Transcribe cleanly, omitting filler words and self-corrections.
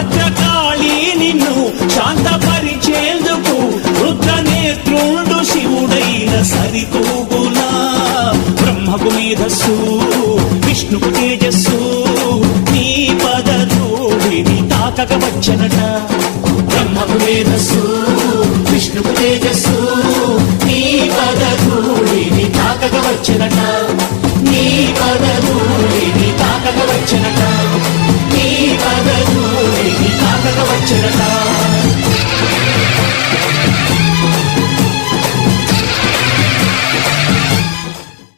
భద్రకాళి నిన్ను శాంతపరిచేందుకు రుద్రనేత్రుండు శివుడైన సరితూగునా. బ్రహ్మకు మేధస్సు విష్ణుకు తేజస్సు నీ పదధూళిని తాకక వచ్చనట. బ్రహ్మకు మేధస్సు విష్ణుకు తేజస్సు నీ పదధూళిని తాకక వచ్చనట.